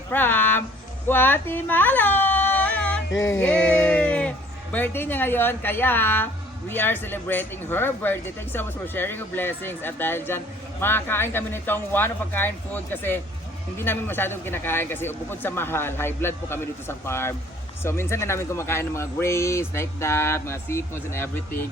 From Guatemala! Yay! Birthday niya ngayon, kaya we are celebrating her birthday. Thanks so much for sharing your blessings. At dahil dyan, makakain kami nitong one of a kind food kasi hindi namin masyadong kinakain kasi bukod sa mahal, high blood po kami dito sa farm. So minsan na namin kumakain ng mga grapes like that, mga seafoods and everything.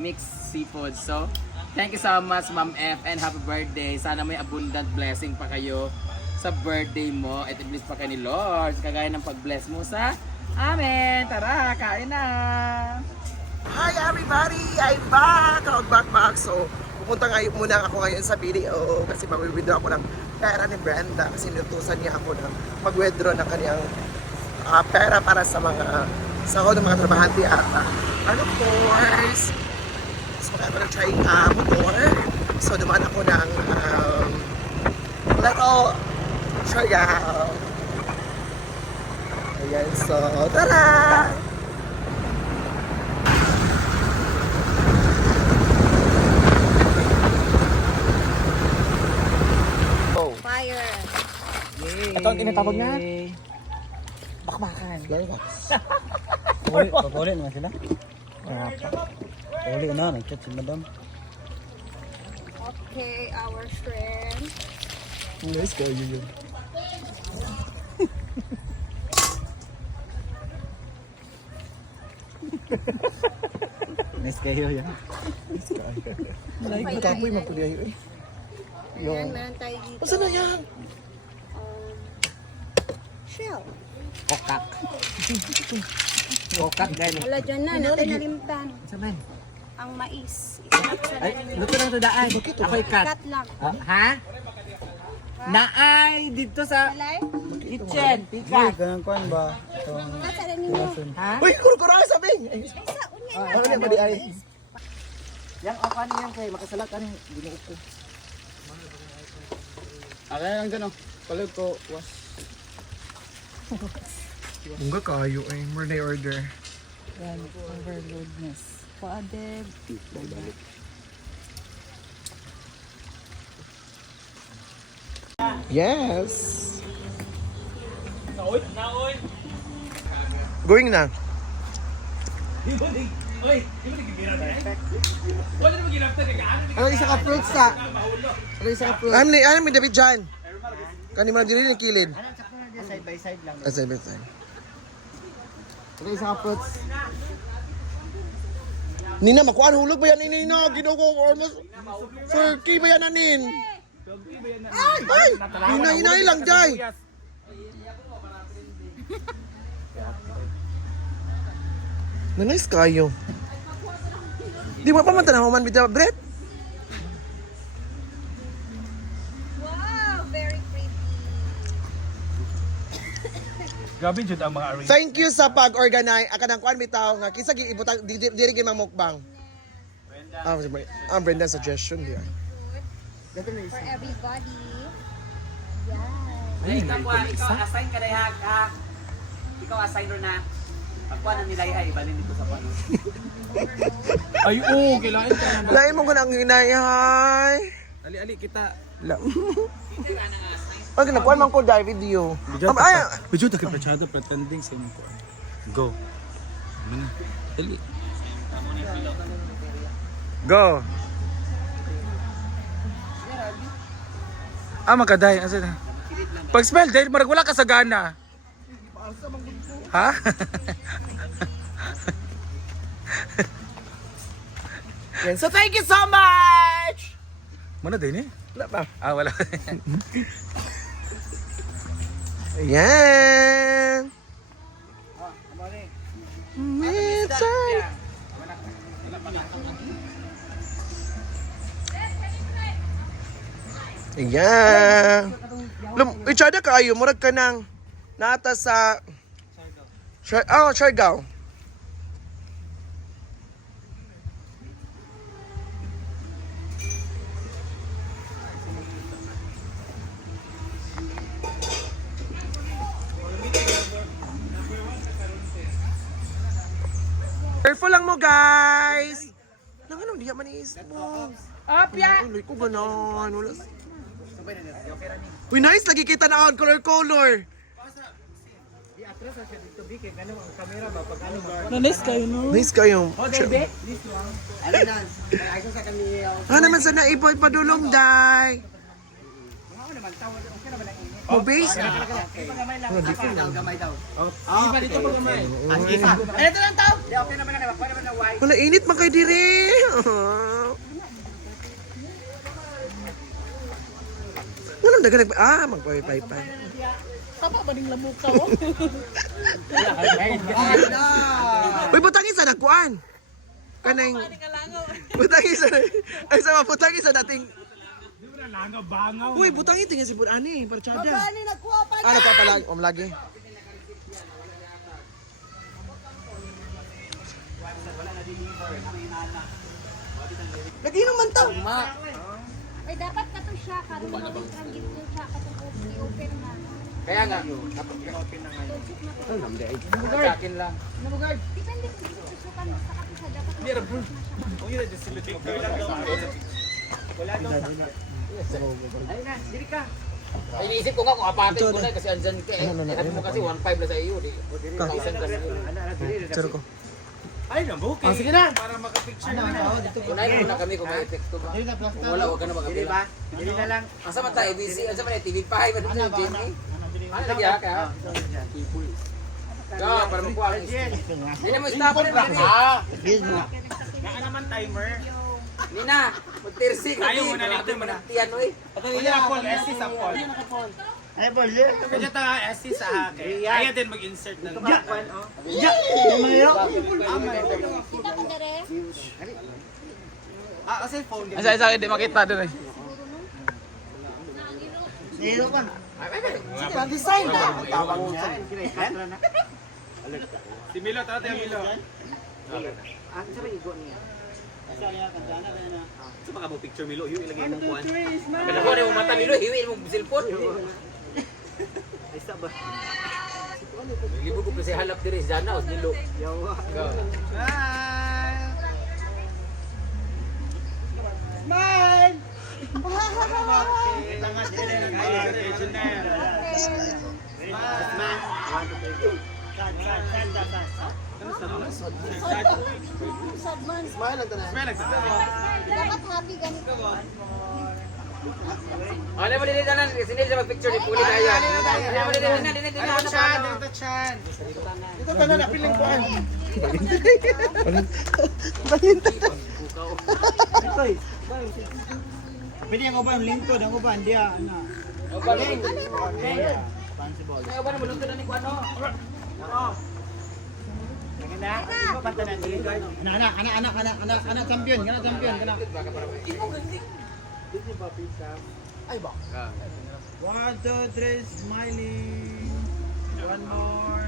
Mixed seafood. So, thank you so much Ma'am F and happy birthday. Sana may abundant blessing pa kayo sa birthday mo at i-bless pa kayo ni Lord. Kagaya ng pag-bless mo sa amin. Tara, kain na! Hi everybody! I'm back! Back. So, pupunta muna ako ngayon sa video kasi mag-withdraw ako ng pera ni Brenda kasi inutusan niya ako na mag-withdraw ng kanyang pera para sa mga sahod ng mga trabahante ata. And of course, so I'm gonna try motor. So, dumaan ako ng little trial. Ayan, so, tara! Fire. Ito ang tinatawag na? Bakbakan. Paulit naman sila. Paulit na, nag-chat si madam. Okay, our shrimp. Let's go, yun. Nice kayo yan. Like, matapoy magkulihay eh. Ayan, meron tayo dito. Saan na yan? Shell. Kokak. Kokak, guys. Wala dyan na, natin nalimtan. Saman. Ang mais. Ikat sa Ay, luto lang ito daan. Ako'y cut. Ikat lang. Ha? Naay dito sa Alay? kitchen. Hindi, Pikat. ganang kuhan ba? Itong Ikat sa ninyo. Ha? Uy, kuro-kuro ay sabi! Ay, Sa unya ano na, mali ay. Yang ako niya kay makasala ka ni ginuot ko. Akala lang dyan, oh. Palag ko, was. Bunga kayo ay, more na order. Yan, overloadness. Paadeb. Yes! Going na. Ano isa ka fruits sa? Ano isa ka fruits? Alam ni David Jan. Kani man diri ni kilid. Side by side lang. Side by side. Ano isa ka fruits? Nina, makuha hulog ba yan? Nina, ginawa ko almost 4K ba yan nanin? Ay! Hinahinay lang, Jai! Nice kayo. Di mo pa man tanaw man bitaw, Brett? Wow, very pretty. Grabe dyan ang mga arrange. Thank you sa pag-organize. Akanang kuan bitaw nga kisa ibutang diri kay mamukbang. Brenda suggestion dia. For everybody. Yan. Ay, ikaw assign ka na ha. Ikaw assign ro na. Pagkuha na nila ihay, ibalin dito sa pano. Ay, oo, kailangan ka na. Lain mo ko nang hinayhay. Ali-ali kita. Pag nakuha man ko dahil video. Ay, Medyo takipachada pretending sa inyo. Go. Mana? Dali. go. Makaday. Asa na? Pag smell, dahil marag wala ka sa gana. Ha? Yan. So thank you so much. Mana din eh? Wala pa. Wala. Ayan. Minsan. Ayan. Itsada kayo, murag ka nang nata sa Siargao. Careful lang mo, guys. Nang ano, di man is mo. Opya! Uloy ko ganon. Wala. Uy, nice. Lagi kita na on color. Nanis kayo, no? Nice kayo. Naman sa naipod padulong, day. Oh, base. Wala init man kayo dire. Walang dagan magpapay-pay. Tapa ba ning lamok ka, oh? Uy, butangin sa nakuan. Kanang butangin sa ay sama butangin sa dating. Uy, butangin tingin si Ani, parchada. Ani nagkuha pa. Ah, nagpapalag lagi. Lagi naman to. Ay, dapat ka to siya. Karoon mo ito ang gift ko siya. Katong i-open na. Kaya nga. Sa akin lang. Depende kung susukan mo sa kapisa. Dapat mo Ay, iniisip ko nga kung apatin ko na kasi andyan ka eh. Sabi mo kasi 1.5 na sa iyo. Isang kasi yun. Sir ko. Sige na. Para makapicture na. Kunain mo na kami kung may effect ba. Kung wala, huwag ka na magkapila. Hindi na lang. Asa man tayo, ABC. Asa man tayo, TV5. Ano tayo, Jenny? Ano lagi ha ka? Ka, para makuha ang stop. Hindi na mo stop. Nga naman timer. Hindi na. Mag-tirsik. Ayaw mo na nito mo na. Tiyan, oy. Iya, Paul, SC sa Paul. Ay, Paul, kanya ta SC sa akin. Ayaw din mag-insert ng bakwan, oh. kita ko dere. Kasi phone. Isa hindi makita doon eh. Design na. Si Milo, tara tayo Milo. Sa mga mo picture Milo, yung ilagay mong kuwan. Kaya ko na yung mata nilo, hiwiin mong cellphone. Ay, sa ba? Libo ko kasi halap diri sa Dana, os nilo. Smile! Kita nga sila ng occasional. Sad man. Smile lang. Dapat happy ganito. Ano mo din tanan, sinil sa picture ni Puli kayo. Ano mo din ano pa. Ito tanan na piling kuan. Pwede ang uban, lingkod, ang uban, diya, ano. May ba na mulunto na ni Kuano? Anak, champion, kana. Ay ba? 1, 2, 3, smiling. One more.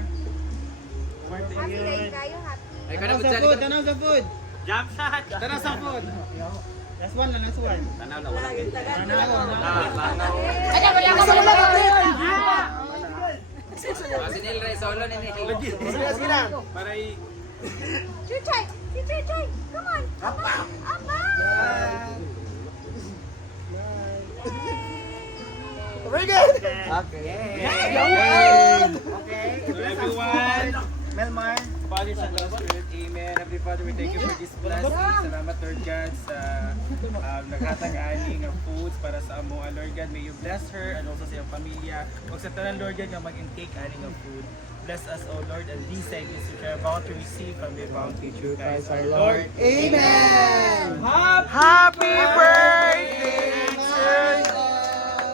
Happy rin kayo, happy. Ay kana mo Tanaw sa food. Jump shot. Tanaw sa food. Last one. Tanaw na wala. Sinil ray solo ni Nicky. Sige na. Paray. Chuchay! Si Chuchay! Come on! Apa! Very good. So everyone, Melmar, Father sa Lord Spirit, Amen. Heavenly Father, we thank you for this blessing. Salamat, Lord God, sa naghatang ani ng foods para sa amo. Lord God, may you bless her and also sa iyong pamilya. Huwag sa tanan, Lord God, nga mag-intake ani ng food. Bless us, O Lord, and these things which we are about to receive from the bounty through Christ our Lord. Amen. Happy birthday to you.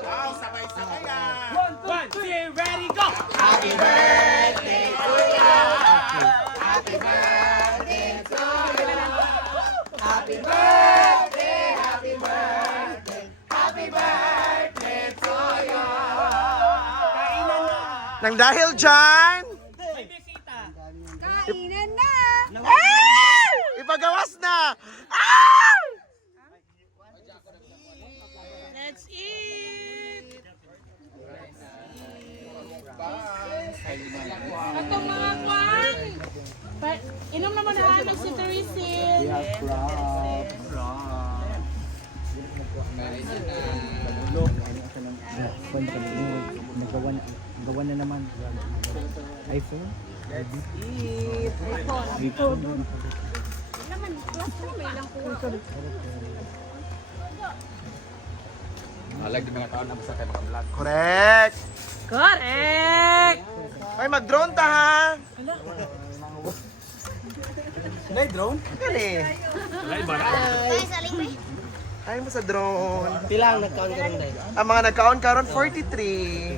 Wow, sabay-sabay yan! 1, 2, ready, go! Happy birthday to you. Happy birthday to you! Happy birthday, happy birthday, happy birthday to you. Nang dahil dyan, May bisita! Kainan na! ipagawas na. Ah! Let's eat! Atong mga kwan! Inom naman na ano si Teresil. Gawa na naman. iPhone? Let's eat! Naman, plus na may lang kuha. Alag di mga taon na basta kayo maka-vlog. Correct! Correct! Ay, mag-drone ta ha! Nay drone? Gali! Tayo mo sa drone. Pilang nag-count ka rin tayo. Ang mga nag-count karon 43.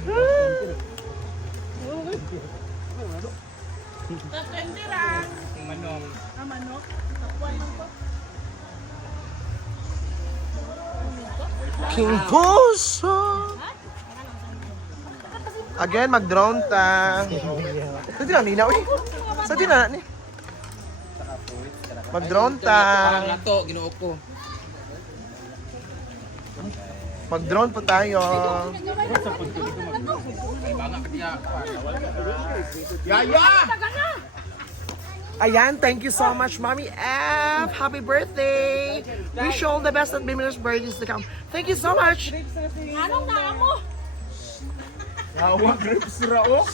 Tatende lang. Manong. Ah, manok. King Puso! Again, mag-drone ta. Sa di na, nina, uy. Sa di na, ni. Mag-drone ta. Parang nato, ginuo ko. Mag-drone po tayo. Ayan, thank you so much, Mommy F. Happy birthday. Wish you all the best at Biminer's birthdays to come. Thank you so much. Anong naa mo? Hawak grips rao.